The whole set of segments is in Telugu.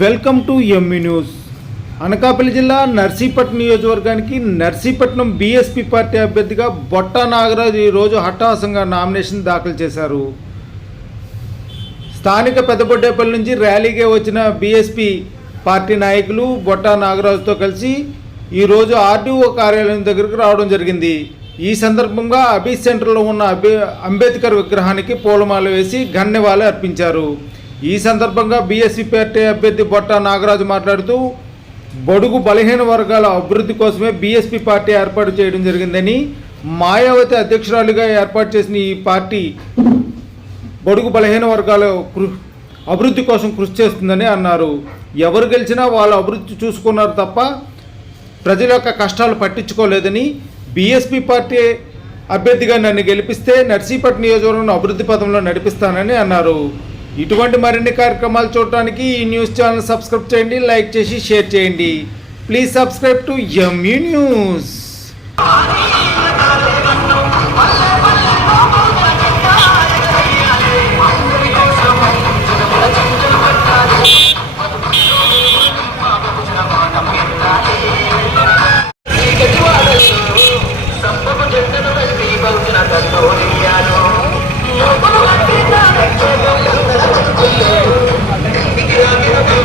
Welcome to ME news Anakapalli జిల్లా నర్సీపట్నం నియోజకవర్గానికి నర్సీపట్నం బీఎస్పీ పార్టీ అభ్యర్థిగా బొట్ట నాగరాజు ఈరోజు హఠాసంగా నామినేషన్ దాఖలు చేశారు. స్థానిక పెద్దబొడ్డేపల్లి నుంచి ర్యాలీగా వచ్చిన బీఎస్పీ పార్టీ నాయకులు బొట్ట నాగరాజుతో కలిసి ఈరోజు ఆర్డీఓ కార్యాలయం దగ్గరకు రావడం జరిగింది. ఈ సందర్భంగా అబీ సెంటర్లో ఉన్న అంబేద్కర్ విగ్రహానికి పూలమాల వేసి ఘన్యవాళి అర్పించారు. ఈ సందర్భంగా బీఎస్పీ పార్టీ అభ్యర్థి బొట్టా నాగరాజు మాట్లాడుతూ బడుగు బలహీన వర్గాల అభివృద్ధి కోసమే బీఎస్పీ పార్టీ ఏర్పాటు చేయడం జరిగిందని మాయావతి అధ్యక్షురాలుగా ఏర్పాటు చేసిన ఈ పార్టీ బడుగు బలహీన వర్గాల కృ అభివృద్ధి కోసం కృషి చేస్తుందని అన్నారు. ఎవరు గెలిచినా వాళ్ళు అభివృద్ధి చూసుకున్నారు తప్ప ప్రజల యొక్క కష్టాలు పట్టించుకోలేదని బీఎస్పీ పార్టీ అభ్యర్థిగా నన్ను గెలిపిస్తే నర్సీపట్నం నియోజకవర్గం అభివృద్ధి పథంలో నడిపిస్తానని అన్నారు. ఇటువంటి మరిన్ని కార్యక్రమాలు చూడటానికి ఈ న్యూస్ ఛానల్ సబ్స్క్రైబ్ చేయండి లైక్ చేసి షేర్ చేయండి. Please subscribe to MU news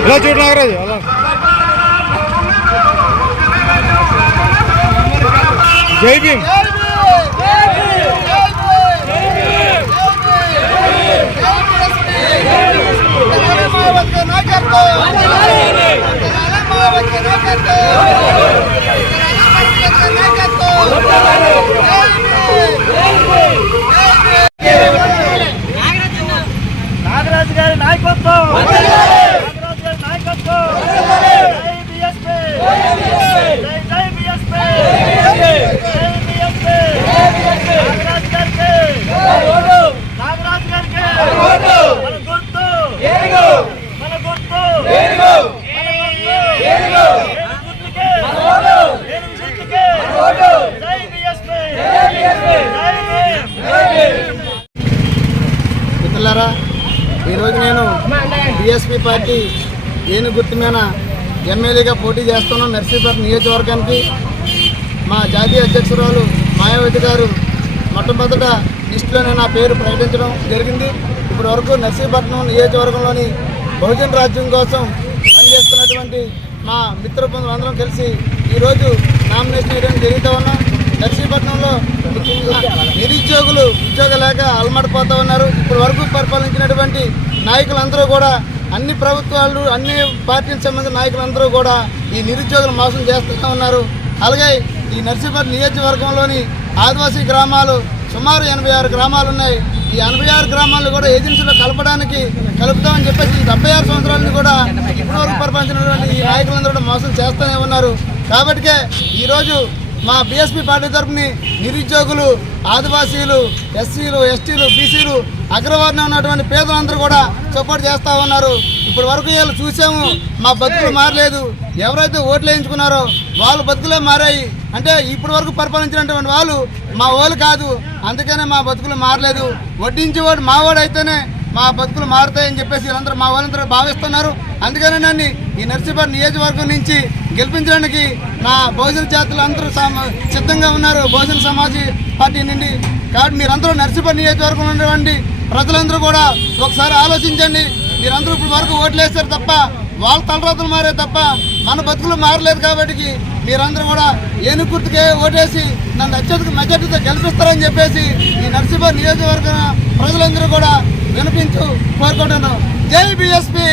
ఇలా చూడు నాగరాజు అలా. జై భీమ్ నాగరాజు గారి నాయకత్వం నాగరాజు గారి నాయకత్వం జై బిఎస్పీ జై జై బిఎస్పీ జై బిఎస్పీ నాగరాజు గారికి నాగరాజు గారికి మన గుర్తు మన గుర్తు మన గుర్తు ఏనుగు గుర్తుకే ఏనుగు గుర్తుకే జై బిఎస్పీ జై భీమ్ మిత్రులారా ఈరోజు నేను బీఎస్పీ పార్టీ ఏను గుర్తుమైన ఎమ్మెల్యేగా పోటీ చేస్తున్నాను. నర్సీపట్నం నియోజకవర్గానికి మా జాతీయ అధ్యక్షురాలు మాయావతి గారు మొట్టమొదట లిస్టులోనే నా పేరు ప్రకటించడం జరిగింది. ఇప్పటి వరకు నర్సీపట్నం నియోజకవర్గంలోని బహుజన్ రాజ్యం కోసం పనిచేస్తున్నటువంటి మా మిత్ర బంధువులందరం కలిసి ఈరోజు నామినేషన్ వేయడం జరుగుతూ ఉన్నాం. నర్సీపట్నంలో ముఖ్యంగా నిరుద్యోగులు ఉద్యోగం లేక అలమడిపోతూ ఉన్నారు. ఇప్పటి వరకు పరిపాలించినటువంటి నాయకులందరూ కూడా అన్ని ప్రభుత్వాలు అన్ని పార్టీలకు సంబంధించిన నాయకులందరూ కూడా ఈ నిరుద్యోగులు మోసం చేస్తూ ఉన్నారు. అలాగే ఈ నర్సీపట్నం నియోజకవర్గంలోని ఆదివాసీ గ్రామాలు సుమారు ఎనభై ఆరు గ్రామాలు ఉన్నాయి. ఈ ఎనభై ఆరు గ్రామాలను కూడా ఏజెన్సీలో కలపడానికి కలుపుతామని చెప్పేసి ఈ డెబ్బై ఆరు సంవత్సరాలను కూడా ఇప్పటివరకు పరిపాలించినటువంటి ఈ నాయకులందరూ కూడా మోసం చేస్తూనే ఉన్నారు. కాబట్టికే ఈరోజు మా బీఎస్పీ పార్టీ తరఫుని నిరుద్యోగులు ఆదివాసీలు ఎస్సీలు ఎస్టీలు బీసీలు అగ్రవర్ణం ఉన్నటువంటి పేదలందరూ కూడా సపోర్ట్ చేస్తూ ఉన్నారు. ఇప్పటి వరకు వీళ్ళు చూసాము మా బతుకులు మారలేదు. ఎవరైతే ఓట్లు వేయించుకున్నారో వాళ్ళ బతుకులే మారాయి. అంటే ఇప్పటి వరకు పరిపాలించినటువంటి వాళ్ళు మా వాళ్ళు కాదు. అందుకనే మా బతుకులు మారలేదు. వడ్డించేవాడు మావాడు అయితేనే మా బతుకులు మారుతాయని చెప్పేసి వీళ్ళందరూ మా వాళ్ళందరూ భావిస్తున్నారు. అందుకనే నన్ను ఈ నర్సీపేట నియోజకవర్గం నుంచి గెలిపించడానికి నా బహుజన జాతులు అందరూ సిద్ధంగా ఉన్నారు. బహుజన సమాజ్ పార్టీ నుండి. కాబట్టి మీరందరూ నర్సీపేట నియోజకవర్గం ఉండేవండి ప్రజలందరూ కూడా ఒకసారి ఆలోచించండి. మీరందరూ ఇప్పుడు వరకు ఓట్లు వేస్తారు తప్ప వాళ్ళ తలరాతలు మారే తప్ప మన బతుకులు మారలేదు కాబట్టి మీరందరూ కూడా ఏను గుర్తుకే ఓటేసి నన్ను అత్యధిక మెజార్టీతో గెలిపిస్తారని చెప్పేసి ఈ నర్సింహ నియోజకవర్గ ప్రజలందరూ కూడా వినిపించు కోరుకుంటున్నాం. జై బిఎస్పీ!